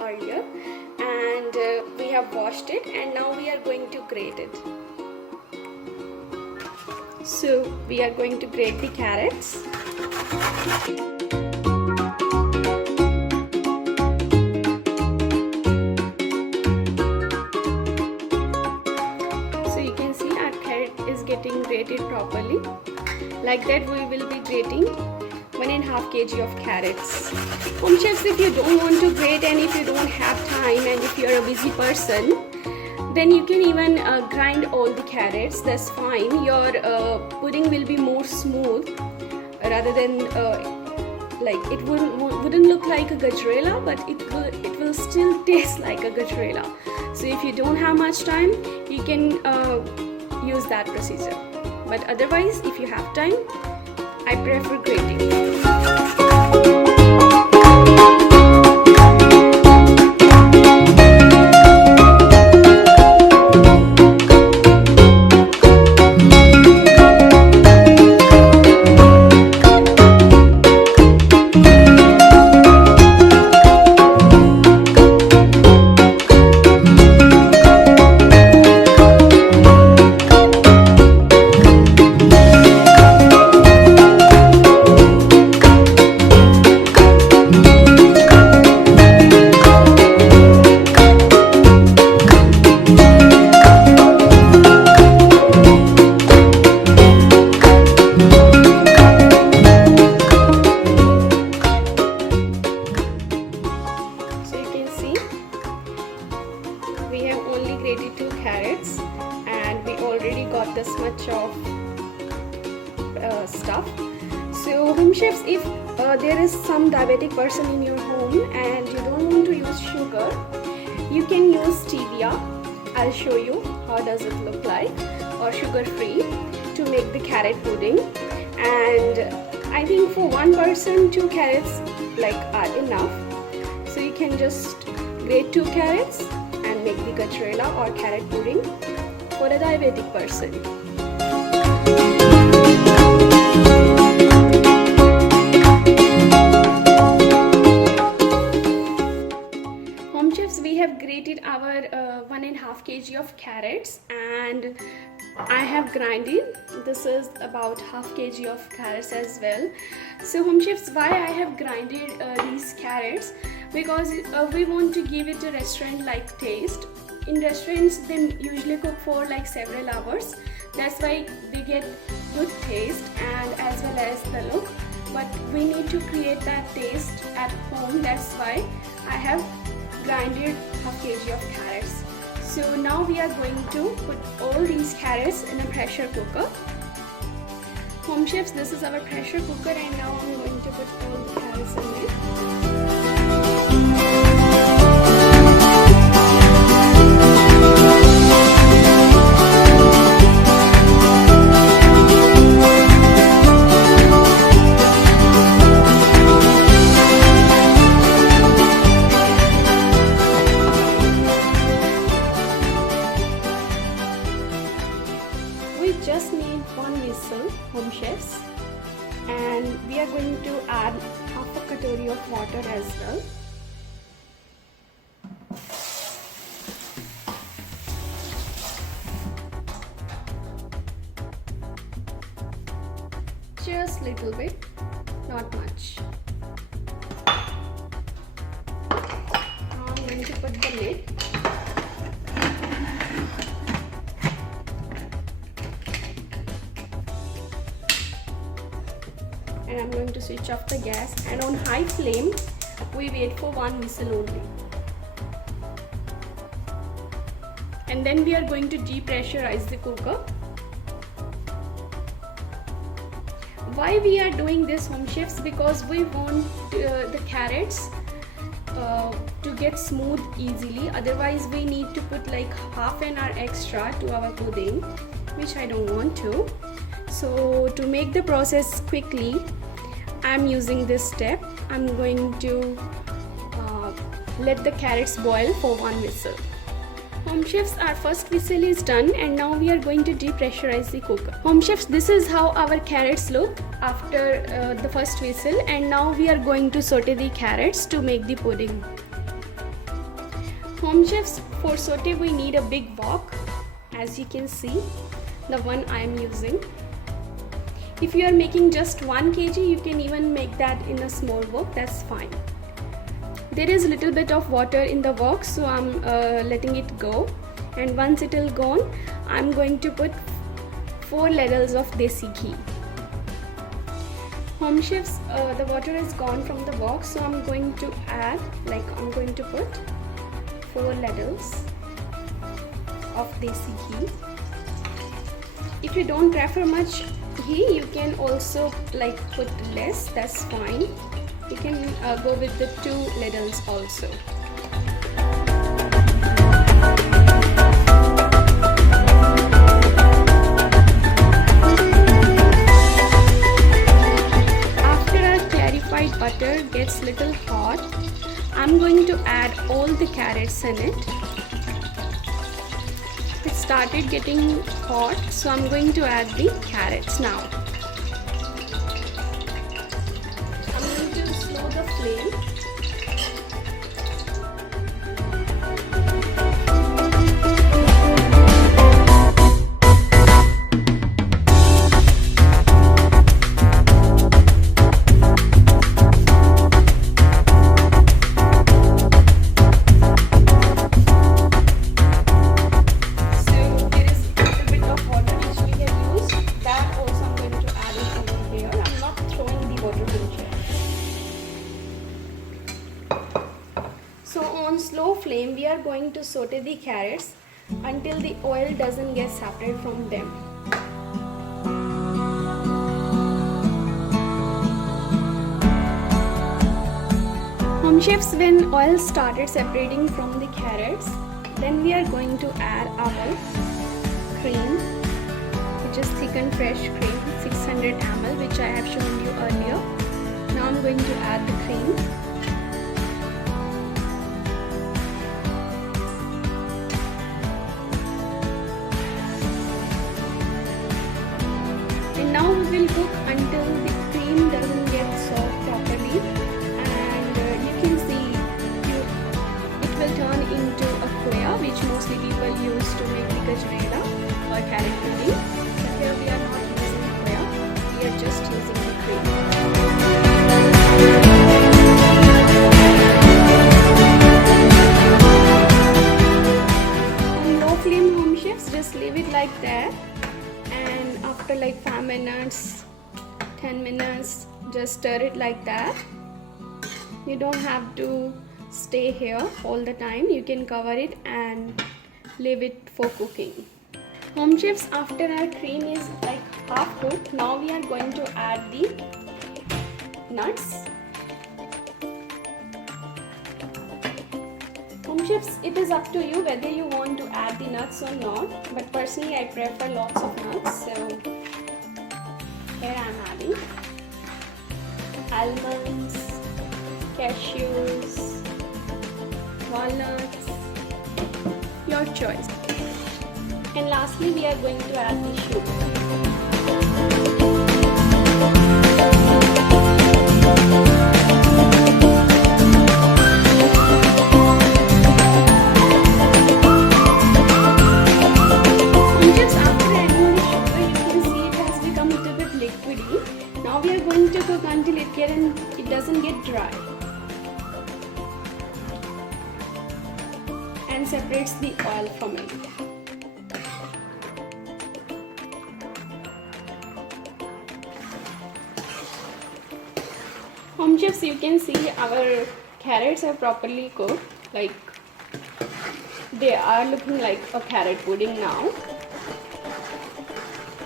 earlier, and we have washed it, and now we are going to grate it. So we are going to grate the carrots. So you can see our carrot is getting grated properly. Like that we will be grating 1.5 kg of carrots. Home chefs, if you don't want to grate and if you don't have time and if you're a busy person, then you can even grind all the carrots. That's fine. Your pudding will be more smooth rather than like it wouldn't look like a gajrela, but it will still taste like a gajrela. So if you don't have much time, you can use that procedure. But otherwise, if you have time, I prefer grating. Grated 2 carrots and we already got this much of stuff. So home chefs, if there is some diabetic person in your home and you don't want to use sugar, you can use stevia. I'll show you how does it look like, or sugar free, to make the carrot pudding. And I think for one person 2 carrots are enough. So you can just grate 2 carrots and make the gajrela or carrot pudding for a diabetic person. Home chefs, we have grated our 1.5 kg of carrots and I have grinded. This is about 1/2 kg of carrots as well. So home chefs, why I have grinded these carrots? Because we want to give it a restaurant-like taste. In restaurants, they usually cook for several hours. That's why they get good taste and as well as the look. But we need to create that taste at home. That's why I have grinded 1/2 kg of carrots. So now we are going to put all these carrots in a pressure cooker. Home chefs, this is our pressure cooker and now I'm going to put all the carrots in it. Just need 1 whistle, home chefs, and we are going to add 1/2 katori of water as well. Just little bit, not much. Now I'm going to put the lid. And I'm going to switch off the gas, and on high flame we wait for 1 whistle only, and then we are going to depressurize the cooker. Why we are doing this, home chefs? Because we want the carrots to get smooth easily. Otherwise we need to put half an hour extra to our pudding, which I don't want to. So to make the process quickly, I'm using this step. I'm going to let the carrots boil for 1 whistle. Home chefs, our first whistle is done and now we are going to depressurize the cooker. Home chefs, this is how our carrots look after the first whistle, and now we are going to saute the carrots to make the pudding. Home chefs, for saute we need a big wok, as you can see, the one I am using. If you are making just 1 kg, you can even make that in a small wok, that's fine. There is a little bit of water in the wok, so I'm letting it go, and once it will gone, I'm going to put 4 ladles of desi ghee. Home chefs, the water is gone from the wok, so I'm going to put 4 ladles of desi ghee. If you don't prefer much ghee, you can also put less, that's fine. You can go with the 2 ladles also. Butter gets little hot, I'm going to add all the carrots in it. It started getting hot, so I'm going to add the carrots now. I'm going to slow the flame. So on slow flame we are going to saute the carrots until the oil doesn't get separated from them. Home chefs, when oil started separating from the carrots, then we are going to add our cream, which is thickened fresh cream, 600 ml, which I have shown you earlier. Now I'm going to add the cream. And now we will cook until the cream doesn't get soft properly, and you can see it will turn into a khoya, which mostly people use to make the gajrela or carrot pudding. But here we are not using khoya, we are just using the cream. On low flame, home chefs, just leave it like that, and after 5 minutes, 10 minutes, just stir it like that. You don't have to stay here all the time. You can cover it and leave it for cooking. Home chefs, after our cream is half cooked, now we are going to add the nuts. Home chefs, it is up to you whether you want to add the nuts or not, but personally I prefer lots of nuts, so here I am adding almonds, cashews, walnuts, your choice. And lastly we are going to add the sugar. Now we are going to cook until it doesn't get dry and separates the oil from it. Home chefs, you can see our carrots are properly cooked, they are looking like a carrot pudding now.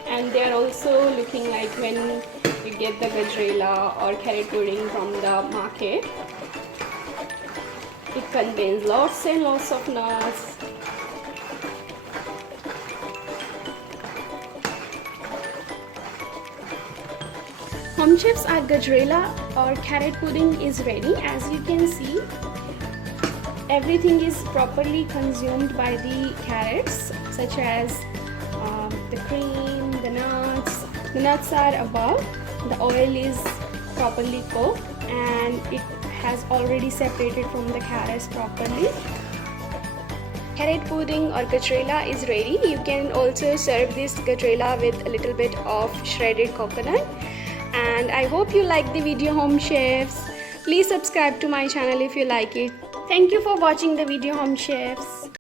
And they are also looking like when you get the gajrela or carrot pudding from the market. It contains lots and lots of nuts. Home chefs, our gajrela or carrot pudding is ready. As you can see, everything is properly consumed by the carrots, such as the cream, the nuts. The nuts are above, the oil is properly cooked, and it has already separated from the carrots properly. carrot pudding or gatrela is ready. You can also serve this gatrela with a little bit of shredded coconut. And I hope you like the video, home chefs. Please subscribe to my channel if you like it. Thank you for watching the video, home chefs.